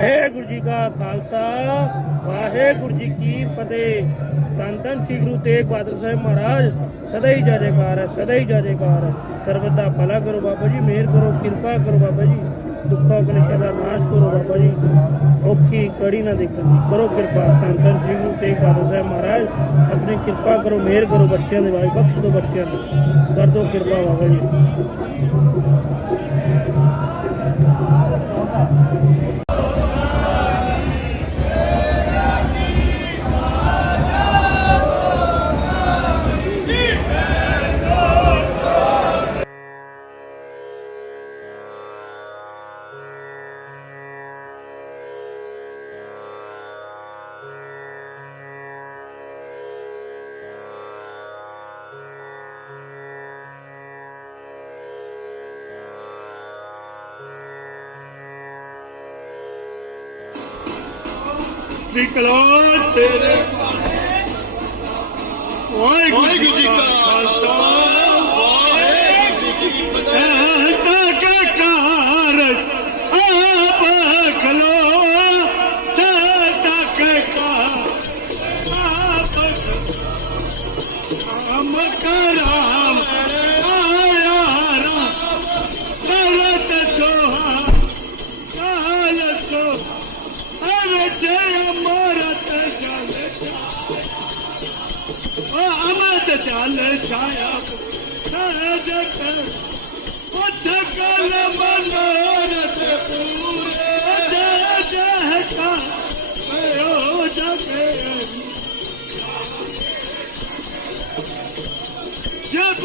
ਵਾਹਿਗੁਰੂ ਜੀ ਕਾ ਖਾਲਸਾ, ਵਾਹਿਗੁਰੂ ਜੀ ਕੀ ਫਤਿਹ। ਧੰਨ ਧੰਨ ਸ੍ਰੀ ਗੁਰੂ ਤੇਗ ਬਹਾਦਰ ਸਾਹਿਬ ਮਹਾਰਾਜ, ਸਦਾ ਹੀ ਜੈ ਜੈਕਾਰ ਹੈ, ਸਦਾ ਹੀ ਜੈਕਾਰ ਹੈ। ਸਰਬਤ ਦਾ ਭਲਾ ਕਰੋ ਬਾਬਾ ਜੀ, ਮਿਹਰ ਕਰੋ, ਕਿਰਪਾ ਕਰੋ ਬਾਬਾ ਜੀ, ਦੁੱਖਾਂ ਕਲੇਸ਼ਾਂ ਦਾ ਨਾਸ਼ ਕਰੋ ਬਾਬਾ ਜੀ। ਔਖੀ ਕੜੀ ਨਾ ਦੇਖਣ ਦੀ, ਕਰੋ ਕਿਰਪਾ। ਧੰਨ ਧੰਨ ਸ੍ਰੀ ਗੁਰੂ ਤੇਗ ਬਹਾਦਰ ਸਾਹਿਬ ਮਹਾਰਾਜ, ਆਪਣੀ ਕਿਰਪਾ ਕਰੋ, ਮਿਹਰ ਕਰੋ ਬੱਚਿਆਂ ਦੇ ਵਾਈ ਬਖਸ਼ ਦਿਓ ਬੱਚਿਆਂ ਨੂੰ। ਕਰ ਦਿਓ ਕਿਰਪਾ ਬਾਬਾ ਜੀ। ਵਿਕਲੋ ਤੇਰੇ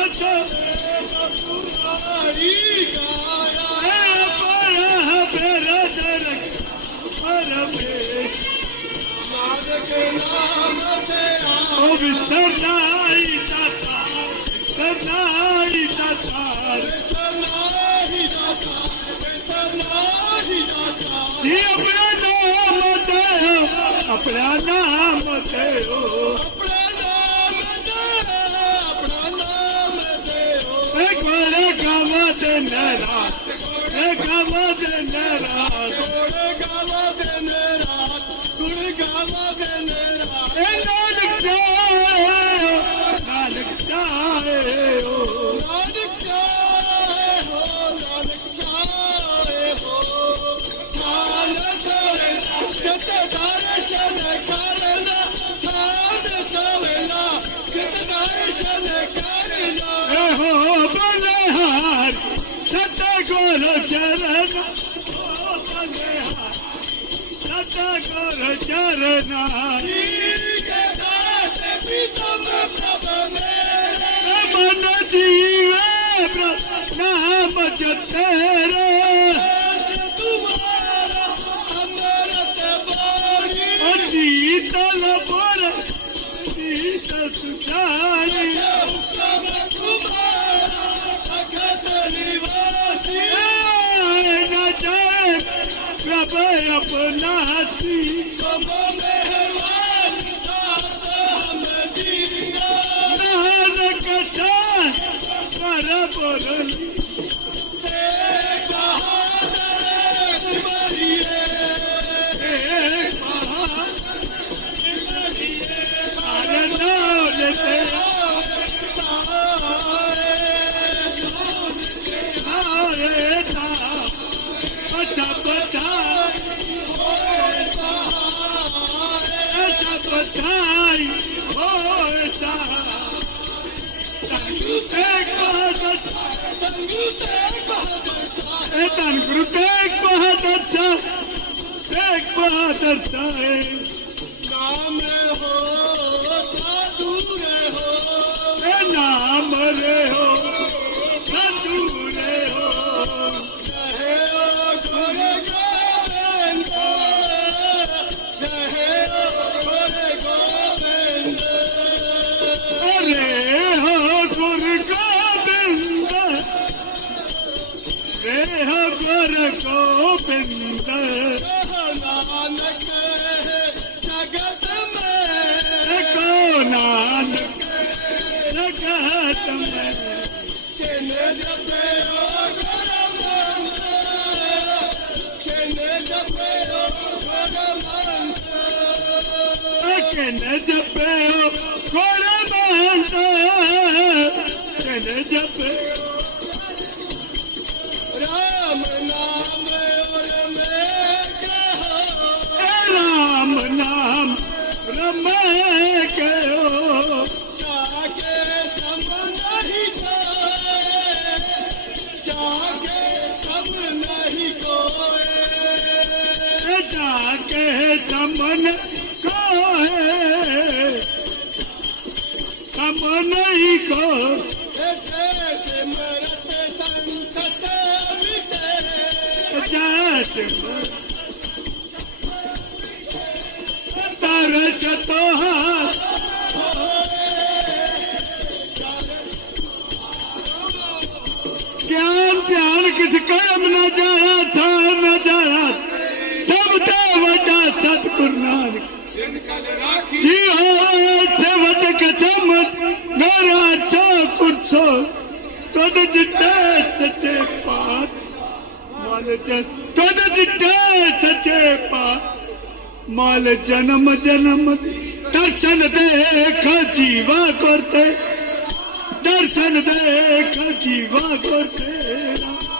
ਬਨਾਤੀ ਜਤ ਧੰਨ ਗੁਰੂ ਤੇਗ ਬਹਾਦਰ ਸਾਹਿਬ। ਤੇਗ ਬਹਾਦਰ ਸਾਹਿਬ। ਗਿਆਨ ਧਿਆਨ ਕਿਛ ਕਾਇਮ ਨਾ ਜਾਇਆ ਥਾਨ ਨਾ ਜਾਇਆ ਸਭ ਤੋਂ ਵੱਡਾ ਸਤਿਗੁਰ ਨਾਨਕ ਜੀ ਹੋਏ ਸੇਵਤ ਕਚਮਤ ਨਾਰਾ ਛਾ ਕੁਰਸੋ ਤਦ ਜਿੱਤੇ ਸੱਚੇ ਪਾਤ ਮਨ ਚ ਤਦ ਜਿੱਤੇ ਸੱਚੇ ਪਾਤ માલ જન્મ જન્મ દર્શન દેખ જીવા કરતે. દર્શન દેખ જીવા કરતે.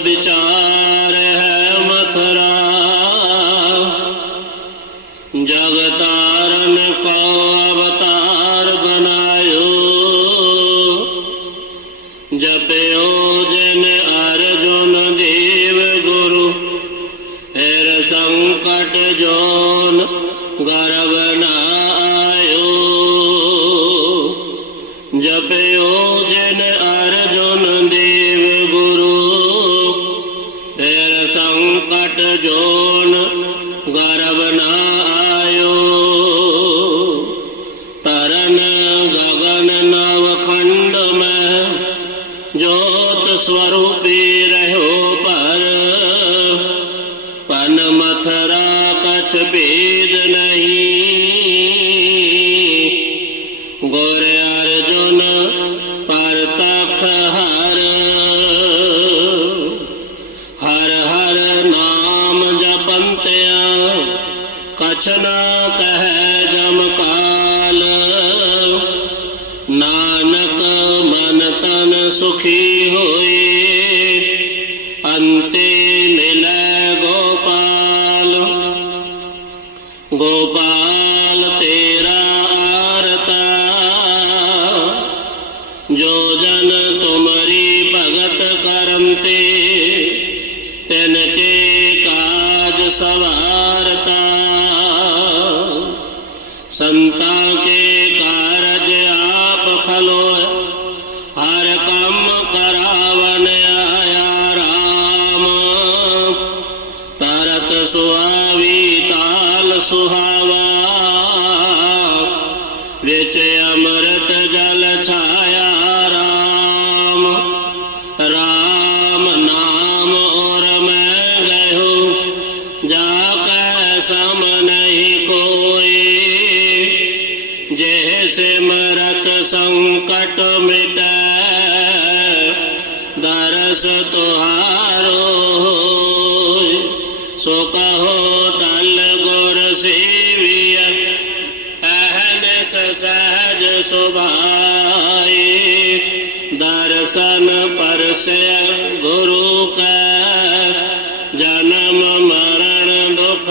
বিচার ਸੁਖੀ ਹੋਏ ਅੰਤੇ ਸੁਆਵੀ ਤਾਲ ਸੁਹਾਵਾ। ਸਹਜ ਸੁਭਾਈ, ਦਰਸ਼ਨ ਪਰਸੈ ਗੁਰੂ ਕੈ, ਜਨਮ ਮਰਨ ਦੁਖ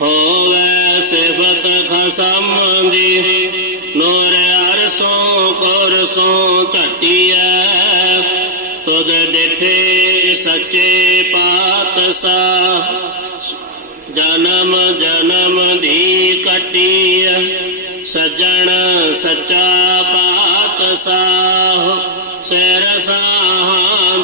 ਹੋਵੇ ਸਿਫਤ ਖਸਮ ਦੀ, ਨੂਰ ਅਰਸੋਂ ਕੁਰਸੋਂ ਝਟੀਐ, ਤੁਧ ਡਿਠੇ ਸੱਚੇ ਪਾਤਸ਼ਾਹ। ਸੱਚਾ ਪਾਤਸ਼ਾਹ ਸਿਰ ਸਾਹਾਂ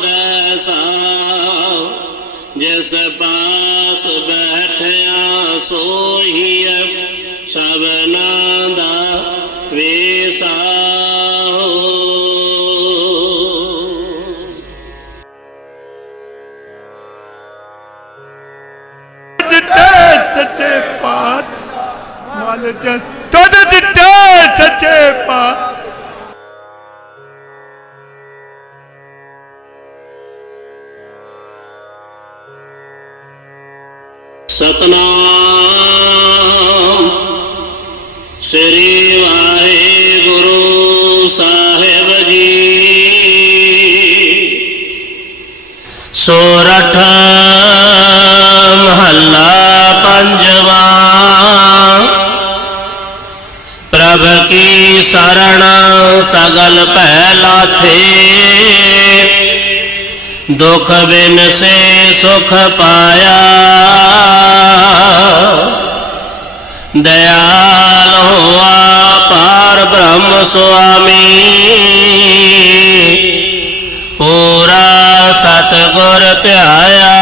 ਸਾਹ। ਜਿਸ ਪਾਸ ਬੈਠਿਆ ਸੋਹੀਐ ਸਭਨਾ ਦਾ ਵੇਸਾ ਸਤਨਾਮ। ਸ੍ਰੀ ਵਾਹਿਗੁਰੂ ਸਾਹਿਬ ਜੀ। ਸੋਰਠ, ਮਹੱਲਾ ਪੰਜਵਾ। ਪ੍ਰਭ ਕੀ ਸਰਣ, ਸਗਲ ਭੈ ਲਾਥੇ ਦੁਖ ਬਿਨ ਸੇ ਸੁਖ ਪਾਇਆ। ਦਇਆਲ ਹੋਆ ਪਾਰ ਬ੍ਰਹਮ ਸੁਆਮੀ। ਪੂਰਾ ਸਤਗੁਰ ਧਿਆਇਆ।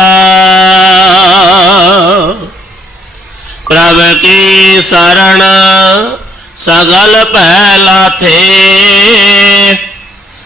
ਪ੍ਰਭ ਕੀ ਸਰਣ ਸਗਲ ਪਹਿਲਾ ਥੇ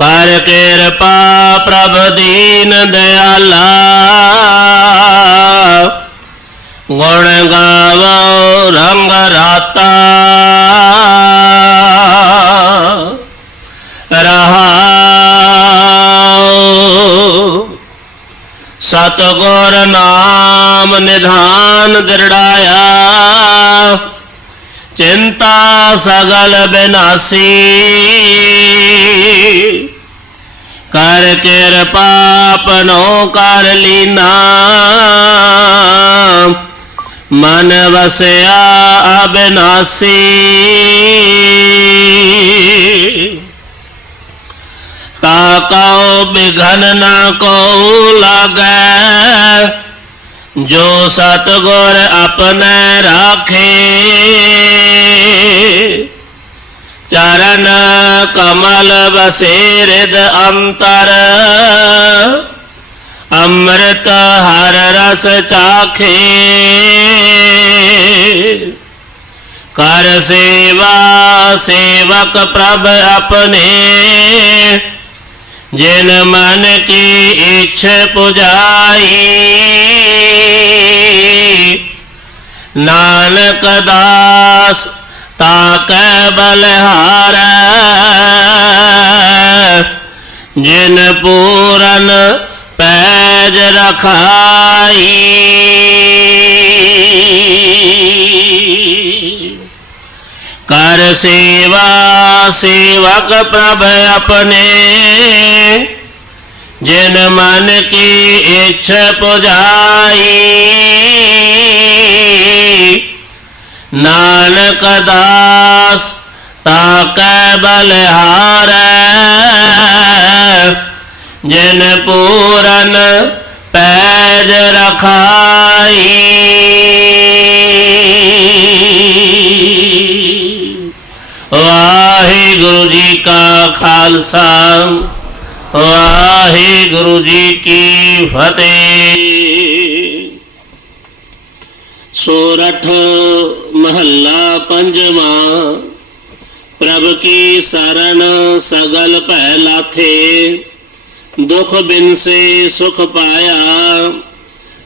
ਕਰ ਕਿਰਪਾ ਪ੍ਰਭ ਦੀਨ ਦਿਆਲਾ। ਗੁਣ ਗਾਵੋ ਰੰਗ ਰਾਤਾ। ਰਹਾਉ ਸਤਗੁਰ ਨਾਮ ਨਿਧਾਨ ਦਿਰੜਾਇਆ। ਚਿੰਤਾ ਸਗਲ ਬਿਨਾਸੀ। ਕਰ ਕਿਰਪਾ ਆਪਨੋ ਕਰ ਲੀਨਾ। ਮਨ ਵਸਿਆ ਅਬਿਨਾਸੀ। ਤਾ ਬਿघन ਨਾ ਕੋ ਲਾਗੈ। ਜੋ ਸਤਗੁਰ ਆਪਣੇ ਰਾਖੇ, ਚਰਨ ਕਮਲ ਬਸੇ ਰਿਦ ਅੰਤਰ, ਅੰਮ੍ਰਿਤ ਹਰ ਰਸ ਚਾਖੇ। ਕਰ ਸੇਵਾ ਸੇਵਕ ਪ੍ਰਭ ਆਪਣੇ ਜਿਨ ਮਨ ਕੀ ਇੱਛ ਪੁਜਾਈ ਨਾਨਕ ਦਾਸ ਤਾਕੈ ਬਲਹਾਰੈ। ਜਿਨ ਪੂਰਨ ਪੈਜ ਰਖਾਈ। ਕਰ ਸੇਵਾ, ਸੇਵਕ ਪ੍ਰਭ ਆਪਣੇ। ਜਿਨ ਮਨ ਕੀ ਇੱਛ ਪੁਜਾਈ, ਨਾਨਕ ਦਾਸ ਤਾਕੈ ਬਲਹਾਰੈ ਜਿਨ ਪੂਰਨ ਪੈਜ ਰਖਾਈ ਵਾਹਿਗੁਰੂ ਜੀ ਕਾ ਖਾਲਸਾ, ਵਾਹਿਗੁਰੂ ਜੀ ਕੀ ਫਤਿਹ। ਸੋਰਠ ਮਹੱਲਾ ਪੰਜਵਾਂ, ਪ੍ਰਭ ਕੀ ਸ਼ਰਨ ਸਗਲ ਭੈ ਲਾਥੇ, ਦੁਖ ਬਿਨ ਸੇ ਸੁਖ ਪਾਇਆ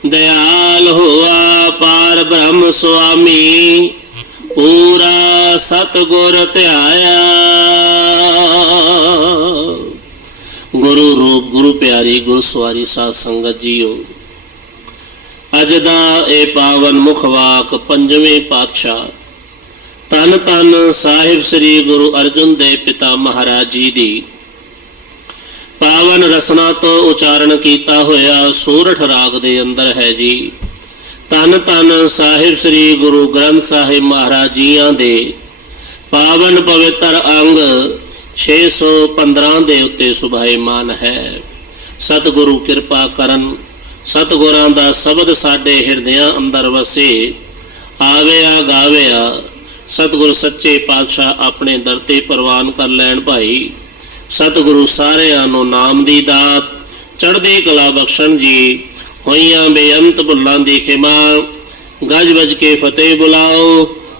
ਦਇਆਲ ਹੋਆ ਪਾਰ ਬ੍ਰਹਮ ਸੁਆਮੀ, ਪੂਰਾ ਸਤਗੁਰ ਧਿਆਇਆ। ਗੁਰੂ ਰੂਪ, ਗੁਰੂ ਪਿਆਰੀ, ਗੁਰੂ ਸਵਾਰੀ ਸਾਧ ਸੰਗਤ ਜੀਓ। ਅੱਜ ਦਾ ਇਹ ਪਾਵਨ ਮੁਖਵਾਕ ਪੰਜਵੇਂ ਪਾਤਸ਼ਾਹ। ਤਨ ਤਨ ਸਾਹਿਬ ਸ੍ਰੀ ਗੁਰੂ ਅਰਜਨ ਦੇਵ ਪਿਤਾ ਮਹਾਰਾਜ ਜੀ ਦੀ। ਪਾਵਨ ਰਸਨਾ ਤੋਂ ਉਚਾਰਨ ਕੀਤਾ ਹੋਇਆ ਸੋਰਠ ਰਾਗ ਦੇ ਅੰਦਰ ਹੈ ਜੀ। ਤਨ ਤਨ ਸਾਹਿਬ ਸ੍ਰੀ ਗੁਰੂ ਗ੍ਰੰਥ ਸਾਹਿਬ ਮਹਾਰਾਜ ਜੀਆਂ ਦੇ ਪਾਵਨ ਪਵਿੱਤਰ ਅੰਗ 615 ਦੇ ਉੱਤੇ ਸੁਭਾਈਮਾਨ ਹੈ। ਸਤਿਗੁਰੂ ਕਿਰਪਾ ਕਰਨ, ਸਤਿਗੁਰਾਂ ਦਾ ਸ਼ਬਦ ਸਾਡੇ ਹਿਰਦਿਆਂ ਅੰਦਰ ਵਸੇ। ਆਵਿਆ ਗਾਵਿਆ, ਸਤਿਗੁਰ ਸੱਚੇ ਪਾਤਸ਼ਾਹ ਆਪਣੇ ਦਰ ਤੇ ਪ੍ਰਵਾਨ ਕਰ ਲੈਣ ਭਾਈ। ਸਤਿਗੁਰੂ ਸਾਰਿਆਂ ਨੂੰ ਨਾਮ ਦੀ ਦਾਤ, ਚੜ੍ਹਦੀ ਕਲਾ ਬਖਸ਼ਣ ਜੀ। ਹੋਈਆਂ ਬੇਅੰਤ ਭੁੱਲਾਂ ਦੀ ਖਿਮਾ, ਗੱਜ ਵੱਜ ਕੇ ਫਤਿਹ ਬੁਲਾਓ।